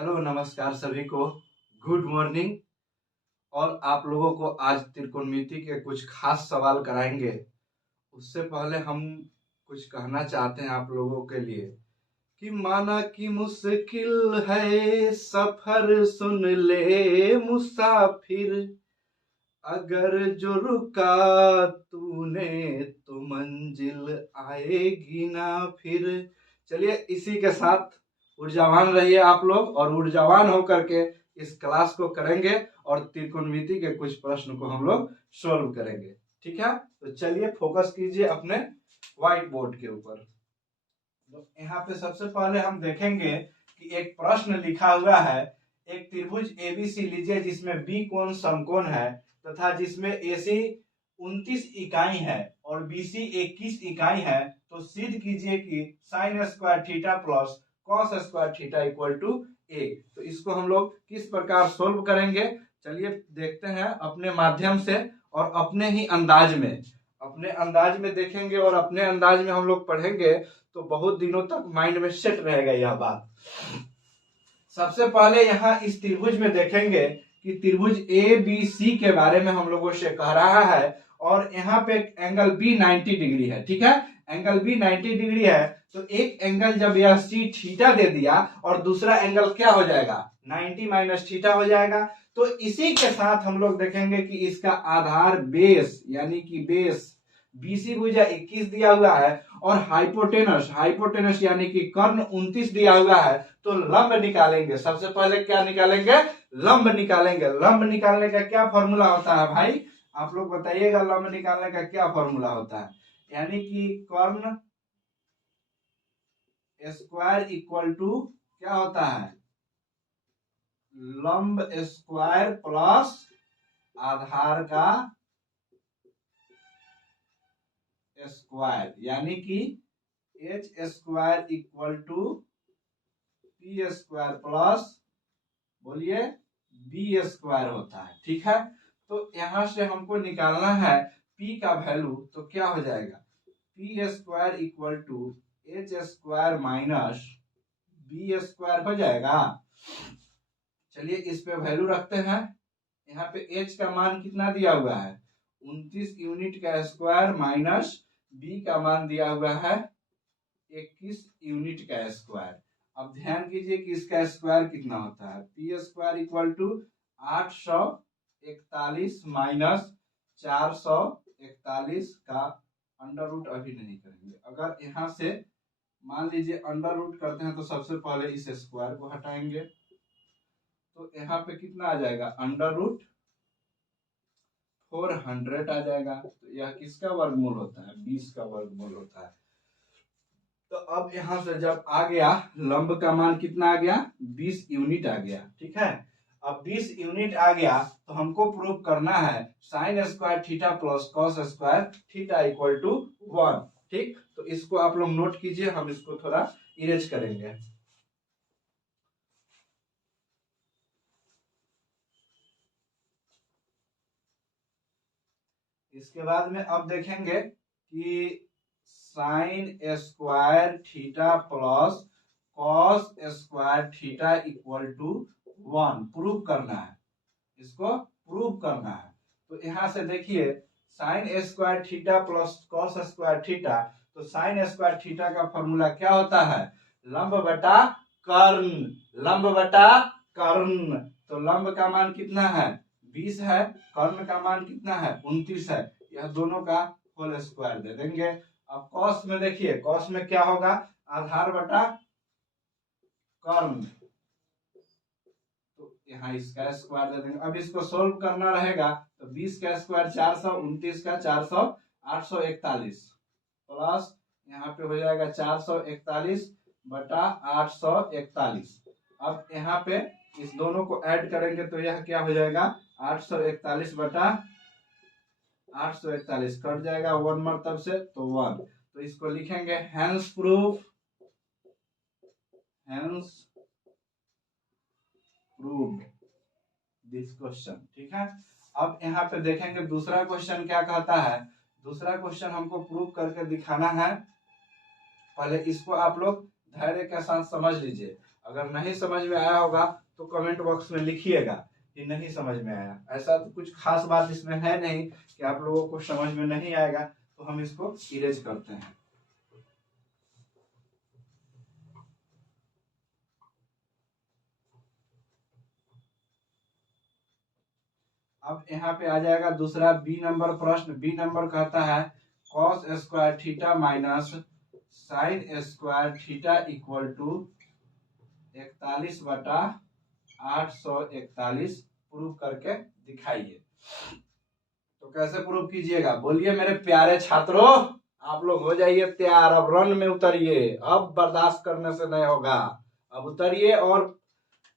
Hello नमस्कार सभी को। Good morning. और आप लोगों को आज त्रिकोणमिति के कुछ खास सवाल कराएंगे। उससे पहले हम कुछ कहना चाहते हैं आप लोगों के लिए कि माना कि मुश्किल है सफर, सुन ले मुसाफिर, अगर जो रुका तूने तो मंजिल आएगी ना फिर। चलिए इसी के साथ ऊर्जावान रहिए आप लोग, और ऊर्जावान होकर के इस क्लास को करेंगे और त्रिकोणमिति के कुछ प्रश्न को हम लोग सॉल्व करेंगे। ठीक है, तो चलिए फोकस कीजिए अपने व्हाइट बोर्ड के ऊपर। तो यहाँ पे सबसे पहले हम देखेंगे कि एक प्रश्न लिखा हुआ है, एक त्रिभुज एबीसी लीजिए जिसमें बी कोण समकोण है तथा जिसमें एसी 29 इकाई है और बीसी 21 इकाई है, तो सिद्ध कीजिए कि sine square theta plus cos square theta equal to a. तो इसको हम लोग किस प्रकार सोल्व करेंगे, चलिए देखते हैं अपने माध्यम से और अपने ही अंदाज में। अपने अंदाज में देखेंगे और अपने अंदाज में हम लोग पढ़ेंगे तो बहुत दिनों तक माइंड में सेट रहेगा यह बात। सबसे पहले यहाँ इस त्रिभुज में देखेंगे कि त्रिभुज ए बी सी के बारे में हम लोगों से कह रहा है, और यहाँ पे एंगल बी 90 डिग्री है। ठीक है, एंगल बी 90 डिग्री है, तो एक एंगल जब यह सी थीटा दे दिया और दूसरा एंगल क्या हो जाएगा 90 माइनस थीटा हो जाएगा। तो इसी के साथ हम लोग देखेंगे कि इसका आधार बेस यानी कि बेस बीसी भुजा 21 दिया हुआ है और हाइपोटेनस यानी कि कर्ण 29 दिया हुआ है। तो लंब निकालेंगे। सबसे पहले क्या निकालेंगे, लंब निकालेंगे। लंब निकालने का क्या फॉर्मूला होता है भाई, आप लोग बताइएगा लंब निकालने का क्या फॉर्मूला होता है। यानी कि कर्ण स्क्वायर इक्वल टू क्या होता है, लंब स्क्वायर प्लस आधार का स्क्वायर, यानी कि H square equal to P square plus बोलिए बी स्क्वायर होता है। ठीक है, तो यहां से हमको निकालना है p का वैल्यू, तो क्या हो जाएगा P square equal to H square minus B square हो जाएगा। चलिए इस पे वैल्यू रखते हैं। यहाँ पे h का मान कितना दिया हुआ है 29 यूनिट का स्क्वायर माइनस b का मान दिया हुआ है 21 यूनिट का स्क्वायर। अब ध्यान कीजिए कि इसका स्क्वायर कितना होता है, P square equal to 841 minus 441 का अंडर रूट अभी नहीं करेंगे। अगर यहाँ से मान लीजिए अंडर रूट करते हैं तो सबसे पहले इस स्क्वायर को हटाएंगे, तो यहाँ पे कितना आ जाएगा अंडर रूट 400 आ जाएगा। तो यह किसका वर्गमूल होता है 20 का वर्गमूल होता है। तो अब यहां से जब आ गया लंब का मान कितना आ गया 20 यूनिट आ गया। ठीक है, अब 20 यूनिट आ गया तो हमको प्रूव करना है sine square theta plus cos square theta equal to 1। ठीक, तो इसको आप लोग नोट कीजिए, हम इसको थोड़ा इरेज करेंगे। इसके बाद में अब देखेंगे कि sine square theta plus cos square theta equal to 1 prove करना है, इसको प्रूव करना है। तो यहां से देखिए sign square theta plus cos square theta, तो साइन स्क्वायर थीटा का फॉर्मूला क्या होता है लंब बटा कर्ण, लंब बटा कर्ण। तो लंब का मान कितना है 20 है, कर्ण का मान कितना है 29 है, यह दोनों का होल स्क्वायर दे देंगे। अब कॉस में देखिए, कॉस में क्या होगा आधार बटा कर्ण, तो यहाँ इसका स्क्वायर दे देंगे। अब इसको सोल्व करना रहेगा तो 20 का स्क्वायर 400, 29 का 400 841 प्लस यहाँ पे हो जाएगा 441 बटा 841। अब यहाँ पे इस दोनों को ऐड करेंगे तो यह क्या हो जाएगा 841 बटा 841 कट जाएगा 1 मरतब से तो 1। तो इसको लिखेंगे hence proof, hence proved this question. ठीक है, अब यहाँ पे देखेंगे दूसरा क्वेश्चन क्या कहता है। दूसरा क्वेश्चन हमको प्रूव करके दिखाना है। पहले इसको आप लोग धैर्य के साथ समझ लीजिए। अगर नहीं समझ में आया होगा तो कमेंट बॉक्स में लिखिएगा कि नहीं समझ में आया। ऐसा तो कुछ खास बात इसमें है नहीं कि आप लोगों को समझ में नहीं आएगा, तो हम इसको इरेज करते हैं। अब यहाँ पे आ जाएगा दूसरा बी नंबर प्रश्न। बी नंबर कहता है cos square theta minus sine square theta equal to 41/841 prove करके दिखाइए। तो कैसे प्रूव कीजिएगा, बोलिए मेरे प्यारे छात्रों। आप लोग हो जाइए तैयार, अब रन में उतरिए, अब बर्दाश्त करने से नहीं होगा। अब उतरिए और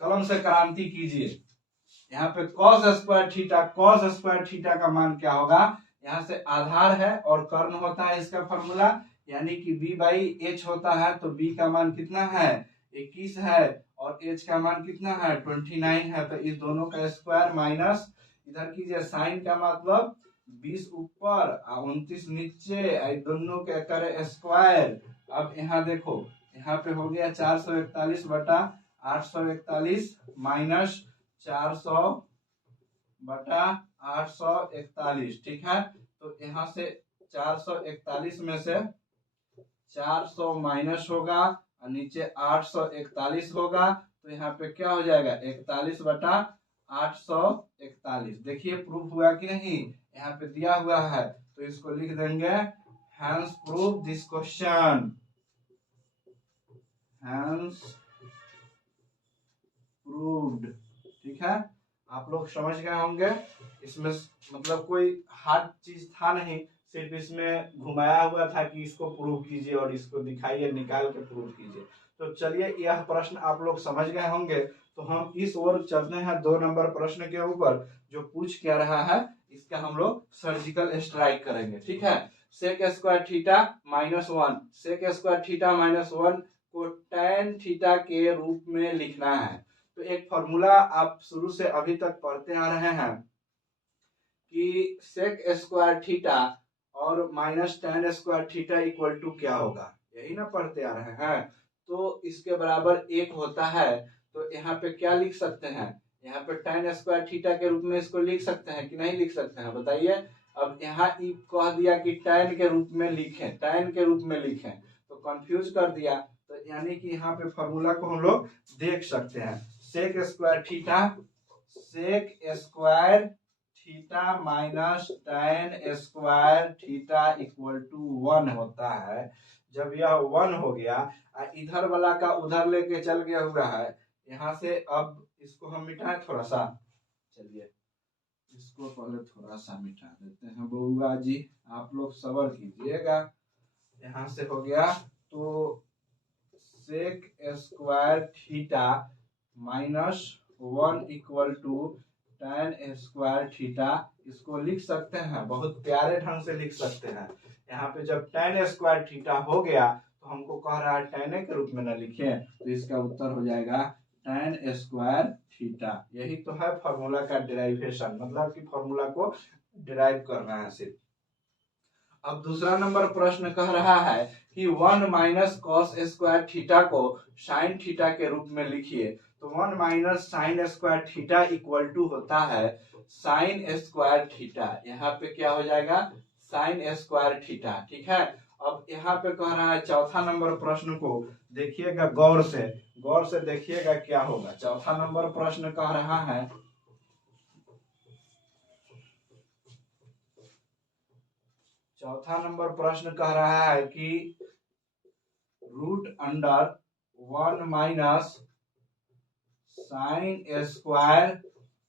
कलम से क्रांति कीजिए। यहाँ पे cos स्क्वायर थीटा का मान क्या होगा, यहाँ से आधार है और कर्ण होता है इसका फॉर्मूला, यानी कि b बाई एच होता है। तो b का मान कितना है 21 है और h का मान कितना है 29 है। तो इस दोनों का स्क्वायर माइनस इधर कीजिए, साइन का मतलब 20 ऊपर 29 नीचे, दोनों के करे स्क्वायर। अब यहाँ देखो, यहाँ पे हो गया 441/841 माइनस 400/841, ठीक है। तो यहाँ से 441 में से 400 माइनस होगा और नीचे 841 होगा। तो यहाँ पे क्या हो जाएगा 41/841। देखिए प्रूफ हुआ कि नहीं, यहाँ पे दिया हुआ है तो इसको लिख देंगे hence proof this question, hence proved, ठीक है। आप लोग समझ गए होंगे, इसमें मतलब कोई हार्ड चीज था नहीं, सिर्फ इसमें घुमाया हुआ था कि इसको प्रूव कीजिए और इसको दिखाइए, निकाल के प्रूव कीजिए। तो चलिए यह प्रश्न आप लोग समझ गए होंगे, तो हम इस ओर चलते हैं 2 नंबर प्रश्न के ऊपर, जो पूछ क्या रहा है इसका हम लोग सर्जिकल स्ट्राइक करेंगे, ठीक है। Sec square theta -1, sec square theta -1 को tan थीटा के रूप में लिखना है। तो एक फॉर्मूला आप शुरू से अभी तक पढ़ते आ रहे हैं कि सेक स्क्वायर थीटा और minus tan square theta equal to क्या होगा, यही ना पढ़ते आ रहे हैं। तो इसके बराबर 1 होता है। तो यहाँ पे क्या लिख सकते हैं, यहाँ पे tan स्क्वायर थीटा के रूप में इसको लिख सकते हैं कि नहीं लिख सकते हैं, बताइए। अब यहाँ कह दिया कि tan के रूप में लिखें, tan के रूप में लिखें, तो कंफ्यूज कर दिया। तो यानी कि यहाँ पे फॉर्मूला को हम लोग देख सकते हैं, sec square theta minus tan square theta equal to 1 होता है। जब यह 1 हो गया, इधर वाला का उधर लेके चल गया हुआ है, यहाँ से अब इसको हम मिटाएं थोड़ा सा। चलिए इसको पहले थोड़ा सा मिटा देते हैं बउआ जी, आप लोग सब्र कीजिएगा। यहाँ से हो गया, तो sec square theta -1 equal to tan square theta, इसको लिख सकते हैं, बहुत प्यारे ढंग से लिख सकते हैं। यहाँ पे जब tan स्क्वायर थीटा हो गया तो हमको कह रहा है tan के रूप में न लिखें, तो इसका उत्तर हो जाएगा tan स्क्वायर थीटा। यही तो है फॉर्मूला का डेरिवेशन, मतलब कि फॉर्मूला को डिराइव करना है सिर्फ। अब दूसरा नंबर प्रश्न कह रहा है कि 1 माइनस कॉस स्क्वायर थीटा को साइन थीटा के रूप में लिखिए। तो 1 minus sine square theta equal to होता है साइन स्क्वायर थीटा। यहाँ पे क्या हो जाएगा साइन स्क्वायर थीटा, ठीक है। अब यहाँ पे कह रहा है चौथा नंबर प्रश्न को देखिएगा गौर से देखिएगा क्या होगा। चौथा नंबर प्रश्न कह रहा है कि root under 1 minus sine square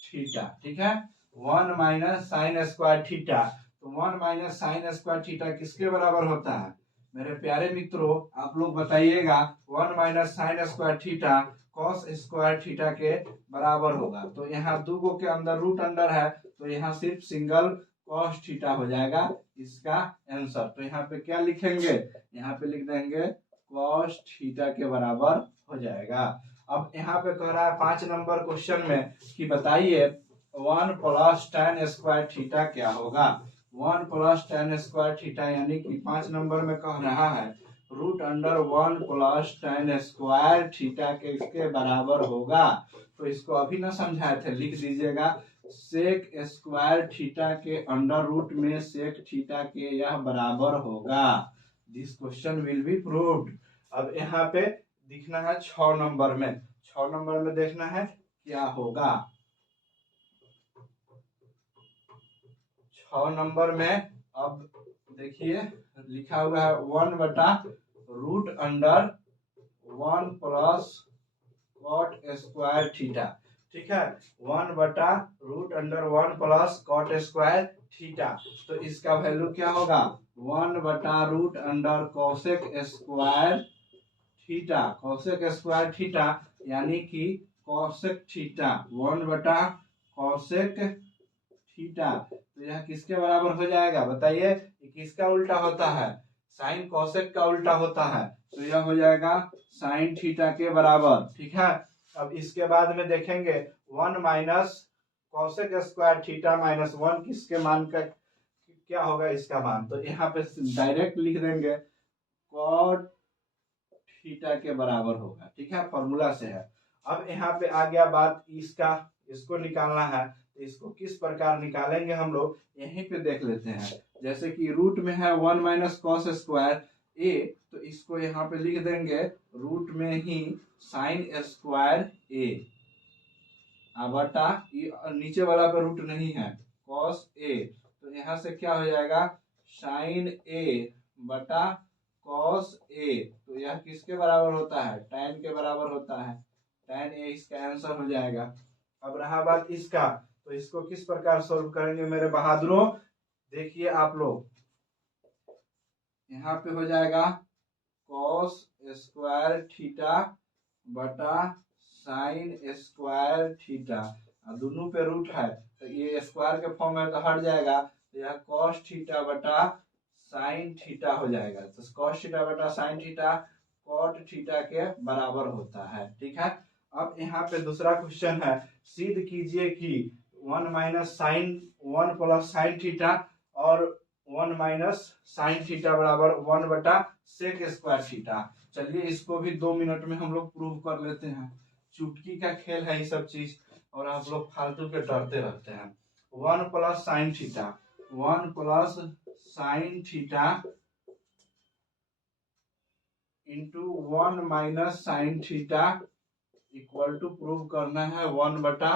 theta, ठीक है। 1 माइनस साइन स्क्वायर थीटा, तो 1 माइनस साइन स्क्वायर थीटा किसके बराबर होता है मेरे प्यारे मित्रों, आप लोग बताइएगा। 1 minus sine square theta cos square theta के बराबर होगा। तो यहाँ दो के अंदर रूट अंडर है, तो यहाँ सिर्फ सिंगल कॉस थीटा हो जाएगा इसका आंसर। तो यहाँ पे क्या लिखेंगे, यहाँ पे लिख देंगे कॉस थीटा के बराबर हो जाएगा। अब यहाँ पे कह रहा है 5 नंबर क्वेश्चन में कि बताइए 1 प्लस tan स्क्वायर थीटा क्या होगा। 1 प्लस tan स्क्वायर थीटा यानी कि 5 नंबर में कह रहा है root under 1 plus tan square theta के इसके बराबर होगा। तो इसको अभी ना समझाए थे, लिख दीजिएगा सेक स्क्वायर थीटा के अंडर रूट में सेक थीटा के यह बराबर होगा। This question will be proved. अब यहाँ पे दिखना है 6 नंबर में, 6 नंबर में देखना है क्या होगा। 6 नंबर में अब देखिए लिखा हुआ है 1 बटा root under 1 plus cot square theta. ठीक है, 1 बटा root under 1 plus cot square theta. तो इसका वैल्यू क्या होगा 1 बटा root under cosec square theta. Cosec square theta यानी कि कोसेक थीटा 1 बटा कोसेक थीटा। तो यह किसके बराबर हो जाएगा बताइए, किसका उल्टा होता है, साइन कोसेक का उल्टा होता है। तो यह हो जाएगा साइन थीटा के बराबर। ठीक है, अब इसके बाद में देखेंगे 1 minus cosec square theta minus 1 किसके मान का क्या होगा इसका मान। तो यहाँ पे डायरेक्ट लिख देंगे कॉट थीटा के बराबर होगा। ठीक है, फॉर्मूला से है। अब यहाँ पे आ गया बात इसका, इसको निकालना है। तो इसको किस प्रकार निकालेंगे हम लोग यहीं पे देख लेते हैं। जैसे कि रूट में है 1 माइनस कॉस स्क्वायर ए, तो इसको यहाँ पे लिख देंगे रूट में ही साइन स्क्वायर ए बटा नीचे वाला पे रूट नहीं है कॉस ए। तो यहाँ से क्या हो जाएगा साइन ए बटा कॉस ए। तो यह किसके बराबर होता है tan के बराबर होता है, tan ए इसका आंसर हो जाएगा। अब रहा बात इसका, तो इसको किस प्रकार सॉल्व करेंगे मेरे बहादुरों, देखिए आप लोग। यहाँ पे हो जाएगा कॉस स्क्वायर थीटा बटा साइन स्क्वायर थीटा, दोनों पे रूट है तो ये स्क्वायर के फॉर्म में तो हट जाएगा। तो यह कॉस थीटा बटा साइन थीटा हो जाएगा। तो कॉस थीटा बटा साइन थीटा कॉट थीटा के बराबर होता है। ठीक है, अब यहाँ पे दूसरा क्वेश्चन है, सिद्ध कीजिए कि 1 minus sine 1 plus sine theta और 1 माइनस साइन थीटा बराबर 1 बटा सेक स्क्वायर थीटा। चलिए इसको भी 2 मिनट में हम लोग प्रूव कर लेते हैं। चुटकी का खेल है ये सब चीज, और आप लोग फालतू के डरते रहते हैं। 1 plus sine theta, 1 plus sine theta into 1 minus sine theta equal to prove करना है 1 बटा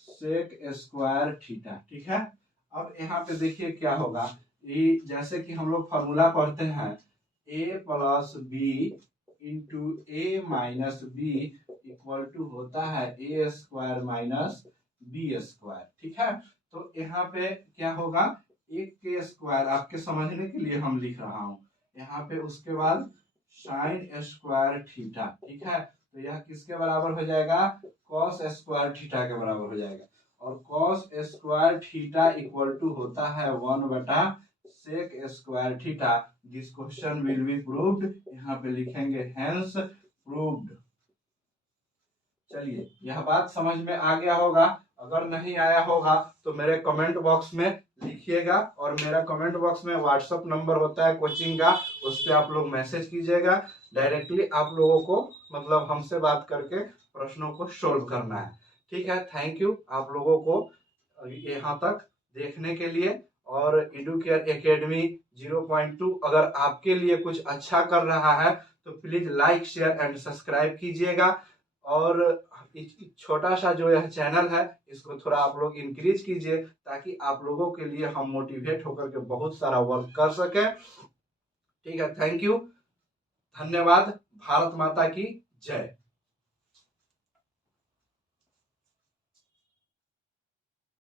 सेक स्क्वायर थीटा। ठीक है, अब यहाँ पे देखिए क्या होगा, ये जैसे कि हम लोग फॉर्मूला पढ़ते हैं a plus B into A minus B equal to होता है A square minus B square. ठीक है, तो यहाँ पे क्या होगा एक के स्क्वायर, आपके समझने के लिए हम लिख रहा हूँ यहाँ पे, उसके बाद साइन स्क्वायर थीटा। ठीक है, तो यह किसके बराबर हो जाएगा कॉस स्क्वायर थीटा के बराबर हो जाएगा। और cos square theta equal to होता है 1 बटा sec square theta. This question will be proved, यहाँ पे लिखेंगे हेंस प्रूव्ड। चलिए यह बात समझ में आ गया होगा, अगर नहीं आया होगा तो मेरे कमेंट बॉक्स में लिखिएगा, और मेरा कमेंट बॉक्स में व्हाट्सएप नंबर होता है कोचिंग का, उस पर आप लोग मैसेज कीजिएगा। डायरेक्टली आप लोगों को मतलब हमसे बात करके प्रश्नों को सोल्व करना है। ठीक है, थैंक यू आप लोगों को यहाँ तक देखने के लिए। और एडुकेयर एकेडमी 0.2 अगर आपके लिए कुछ अच्छा कर रहा है तो please like share and subscribe कीजिएगा। और छोटा सा जो यह चैनल है इसको थोड़ा आप लोग इंक्रीज कीजिए, ताकि आप लोगों के लिए हम मोटिवेट होकर के बहुत सारा वर्क कर सके। ठीक है, थैंक यू, धन्यवाद, भारत माता की जय।